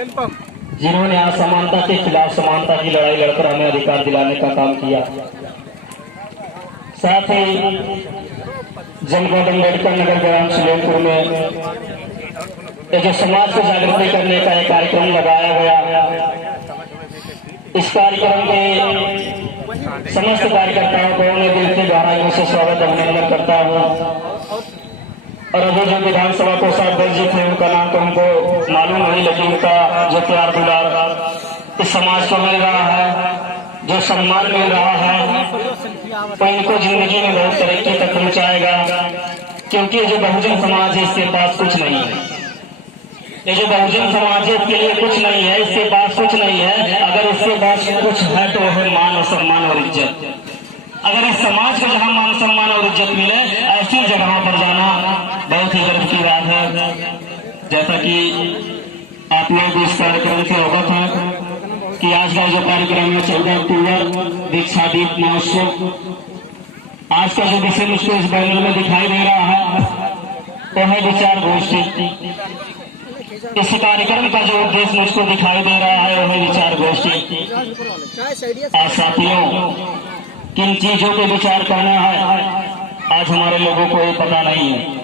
जिन्होंने असमानता के खिलाफ समानता की लड़ाई लड़कर हमें अधिकार दिलाने का काम किया। साथ ही जनपद अम्बेडकर नगर ग्राम सुलेमपुर में ये जो समाज को जागृति करने का एक कार्यक्रम लगाया गया, इस कार्यक्रम के समस्त कार्यकर्ताओं को मैं दिल के गहराइयों से स्वागत अभिनंदन करता हूँ। और अभी जो विधानसभा को कोषाध्यक्ष थे उनका नाम तो हमको मालूम नहीं, लेकिन उनका जो प्यार दुलार इस समाज को मिल रहा है, जो सम्मान मिल रहा है, तो इनको जिंदगी में बहुत तरक्की तक पहुंचाएगा। क्योंकि जो बहुजन समाज है इसके पास कुछ नहीं है, ये जो बहुजन समाज है इसके लिए कुछ नहीं है, इसके पास कुछ नहीं है। अगर इसके पास कुछ है तो है मान और सम्मान और इज्जत। अगर इस समाज को जहाँ मान सम्मान और इज्जत मिले, ऐसी जगहों पर जाना बहुत ही गर्व की बात है। जैसा कि आप लोग इस कार्यक्रम से अवगत हैं कि आज का जो कार्यक्रम है 14 अक्टूबर दीक्षा दीप महोत्सव, आज का जो विषय मुझको इस बैनर में दिखाई दे रहा है वो है विचार गोष्ठी। इस कार्यक्रम का जो उद्देश्य मुझको दिखाई दे रहा है वो है विचार गोष्ठी। आज साथियों, किन चीजों पे विचार करना है आज हमारे लोगों को ये पता नहीं है।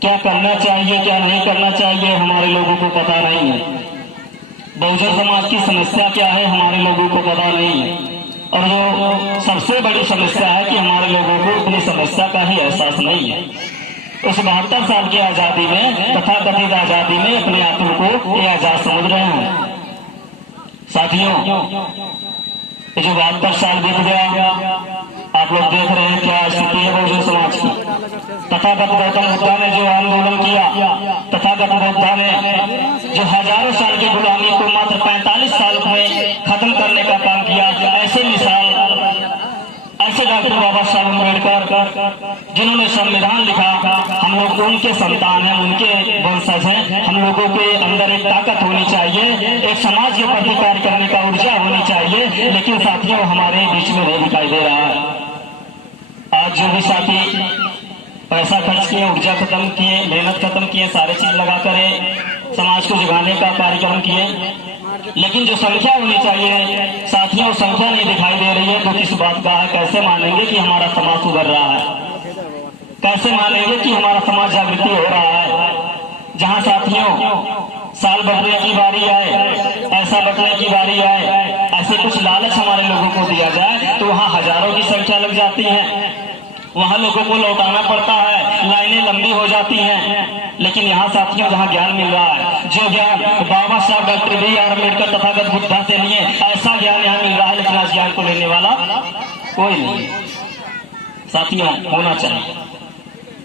क्या करना चाहिए क्या नहीं करना चाहिए हमारे लोगों को पता नहीं है। बहुजन समाज की समस्या क्या है हमारे लोगों को पता नहीं है। और जो सबसे बड़ी समस्या है कि हमारे लोगों को अपनी समस्या का ही एहसास नहीं है। उस 72 साल की आजादी में, तथाकथित आजादी में अपने आप को ये आजाद समझ रहे हैं। साथियों, ये जो 72 साल बीत गया, आप लोग देख रहे हैं क्या स्थिति है बहुजन समाज की। तथागत गौतम बुद्धा ने जो आंदोलन किया, तथागत बुद्धा ने जो हजारों साल की गुलामी को मात्र 45 साल में खत्म करने का काम किया, ऐसे मिसाल ऐसे डॉक्टर बाबा साहब अम्बेडकर जिन्होंने संविधान लिखा, हम लोग उनके संतान हैं, उनके वंशज हैं। हम लोगों के अंदर एक ताकत होनी चाहिए, एक समाज के प्रति कार्य करने का ऊर्जा होनी चाहिए। लेकिन साथियों हमारे बीच में नहीं दिखाई दे रहा है। आज जो भी साथी पैसा खर्च किए, ऊर्जा खत्म किए, मेहनत खत्म किए, सारे चीज लगाकर समाज को जगाने का कार्यक्रम किए, लेकिन जो संख्या होनी चाहिए साथियों संख्या नहीं दिखाई दे रही है। तो किस बात का है? कैसे मानेंगे कि हमारा समाज सुधर रहा है? कैसे मानेंगे कि हमारा समाज जागृति हो रहा है? जहां साथियों साल बढ़ने की बारी आए, पैसा बढ़ने की बारी आए, ऐसे कुछ लालच हमारे लोगों को दिया जाए तो वहाँ हजारों की संख्या लग जाती है, वहाँ लोगों को लौटाना पड़ता है, लाइनें लंबी हो जाती हैं। लेकिन यहाँ साथियों जहाँ ज्ञान मिल रहा है, जो ज्ञान बाबा साहब डॉक्टर B.R. अम्बेडकर तथागत बुद्धा से लिए, ऐसा ज्ञान यहाँ मिल रहा है, लेकिन आज ज्ञान को लेने वाला कोई नहीं साथियों होना चाहिए।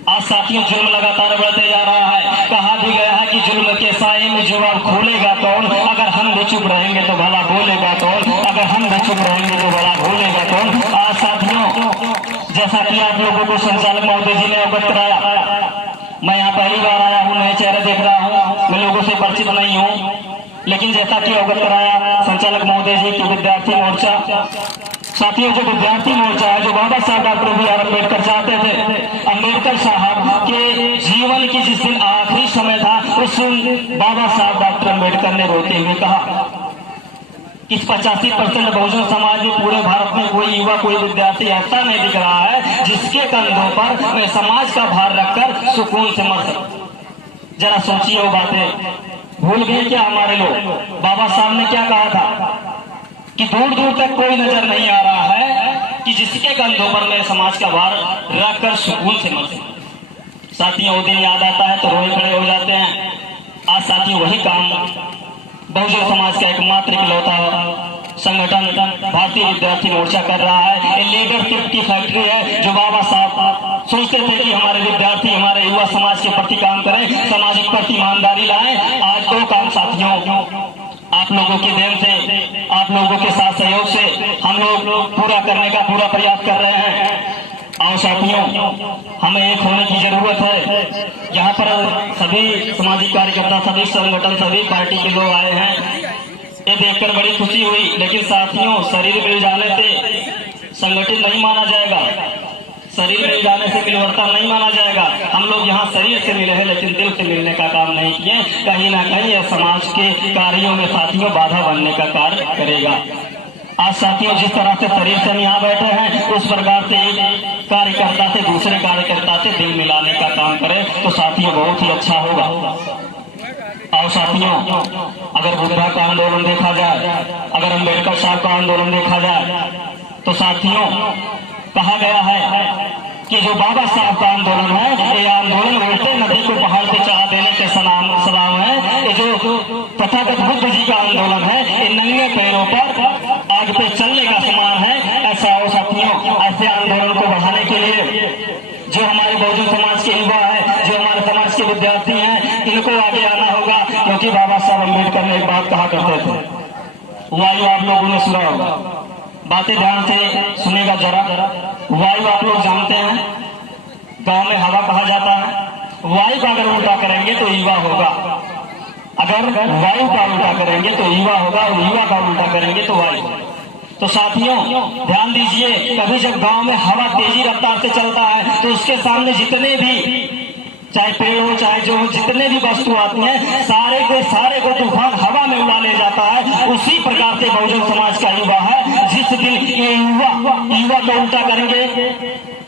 आज साथियों जुल्म लगातार बढ़ते जा रहा है। कहा भी गया है कि जुल्म के साए में जवाब खोलेगा कौन? अगर हम भी चुप रहेंगे तो भला बोलेगा कौन? अगर हम भी चुप रहेंगे तो भला बोलेगा कौन? आज साथियों जैसा कि आप लोगों को संचालक महोदय जी ने अवगत कराया, मैं यहाँ पहली बार आया हूँ, नए चेहरे देख रहा हूँ, मैं लोगों से परिचित नहीं हूँ, लेकिन जैसा कि अवगत कराया संचालक महोदय जी की विद्यार्थी मोर्चा, साथियों जो विद्यार्थी मोर्चा है, जो बाबा साहब डॉक्टर B.R. अम्बेडकर चाहते थे, अम्बेडकर साहब के जीवन की जिस दिन आखिरी समय था उस बाबा साहब डॉक्टर अम्बेडकर ने रोते हुए कहा कि 85% बहुजन समाज में पूरे भारत में कोई युवा कोई विद्यार्थी ऐसा नहीं दिख रहा है जिसके कंधों पर मैं समाज का भार रखकर सुकून से मर सकूं। जरा सोचिए वो बातें भूल गए क्या हमारे लोग? बाबा साहब ने क्या कहा था कि दूर दूर तक कोई नजर नहीं आ रहा है कि जिसके कंधों पर मैं समाज का भार रखकर सुकून से मर सकूं। साथियों वो दिन याद आता है तो रोए खड़े हो जाते हैं। आज साथियों वही काम बहुजन समाज का एकमात्र इकलौता संगठन भारतीय विद्यार्थी मोर्चा कर रहा है। ये लीडरशिप की फैक्ट्री है। जो बाबा साहब सोचते थे कि हमारे विद्यार्थी हमारे युवा समाज के प्रति काम करें, सामाजिक प्रति ईमानदारी लाएं, आज तो काम साथियों आप लोगों की देन से, आप लोगों के साथ सहयोग से हम लोग पूरा करने का पूरा प्रयास कर रहे हैं। और साथियों हमें एक होने की जरूरत है। यहाँ पर सभी सामाजिक कार्यकर्ता, सभी संगठन, सभी पार्टी के लोग आए हैं, ये देखकर बड़ी खुशी हुई। लेकिन साथियों शरीर मिल जाने से संगठित नहीं माना जाएगा। शरीर मिल जाने से मिलवर्ता नहीं माना जाएगा। हम लोग यहाँ शरीर से मिले हैं लेकिन दिल से मिलने का काम नहीं किए। कहीं ना कहीं यह समाज के कार्यों में साथियों बाधा बनने का कार्य करेगा। आज साथियों जिस तरह से शरीर से हम यहाँ बैठे हैं उस प्रकार से एक कार्यकर्ता से दूसरे कार्यकर्ता से दिल मिलाने का काम करे तो साथियों बहुत ही अच्छा होगा। और साथियों अगर बुद्धा का आंदोलन देखा जाए, अगर अम्बेडकर साहब का आंदोलन देखा जाए तो साथियों कहा गया है कि जो बाबा साहब का आंदोलन है ये आंदोलन उल्टे नदी को पहाड़ पे चढ़ा देने के सलाम है। ये जो तथागत बुद्ध जी का आंदोलन है ये नंगे पैरों पर आग पे चलने का समान है। ऐसा हो साथियों, ऐसे आंदोलन को बढ़ाने के लिए जो हमारे बहुजन समाज के युवा है, जो हमारे समाज के विद्यार्थी हैं, इनको आगे आना होगा। क्योंकि बाबा साहब अम्बेडकर ने एक बात कहा करते थे, वायु आप लोगों ने सुना होगा, बातें ध्यान से सुनेगा जरा। वायु आप लोग जानते हैं गांव में हवा कहा जाता है। वायु का अगर उल्टा करेंगे तो युवा होगा, अगर वायु का उल्टा करेंगे तो युवा होगा और युवा का उल्टा करेंगे तो वायु। तो साथियों ध्यान दीजिए, कभी जब गांव में हवा तेजी रफ्तार से चलता है तो उसके सामने जितने भी चाहे पेड़ हो चाहे जो हो, जितने भी वस्तु आती हैं सारे को तूफान हवा में उड़ा ले जाता है। उसी प्रकार से बहुजन समाज का युवा है। जिस दिन ये युवा को उल्टा करेंगे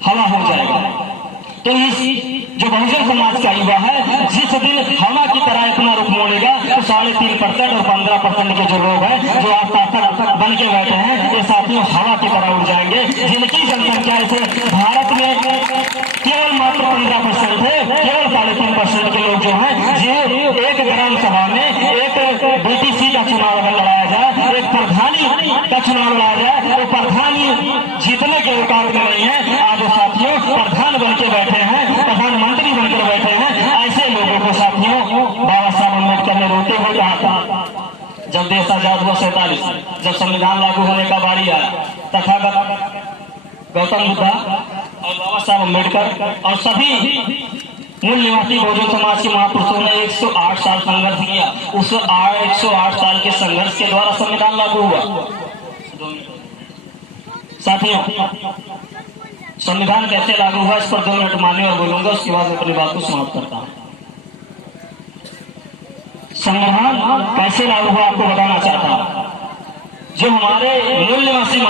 हवा हो जाएगा। तो इस जो बहुजन समाज का युवा है जिस दिन हवा की तरह अपना रुख मोड़ेगा तो 3.5% और 15% के जो लोग हैं जो आप ताकत बन के बैठे हैं ये साथियों हवा की तरह उड़ जाएंगे। जिनकी जनसंख्या इसे भारत में केवल मात्र 15% है, केवल 3.5% के लोग जो हैं जो एक ग्राम सभा में एक BTC का चुनाव अगर लड़ाया जाए, एक प्रधानी का चुनाव लड़ाया जाए तो प्रधानी जीतने के औकात में नहीं है। आज साथियों प्रधान बन के बैठे हैं, प्रधानमंत्री बनकर बैठे हैं। ऐसे लोगों को साथियों बाबा साहब अम्बेडकर ने रोते हुए कहा था जब देश आजाद हुआ 47, जब संविधान लागू होने का बारी आया, तथागत गौतम बुद्धा और बाबा साहब अम्बेडकर और सभी मूल निवासी बहुजन समाज के महापुरुषों ने 108 साल संघर्ष किया। उस 108 साल के संघर्ष के द्वारा संविधान लागू हुआ। साथियों संविधान कैसे लागू हुआ इस पर 2 मिनट माने और बोलूंगा, उसके बाद अपनी बात को समाप्त करता हूं। संविधान कैसे लागू हुआ आपको बताना चाहता हूं। जो हमारे मूल निवासी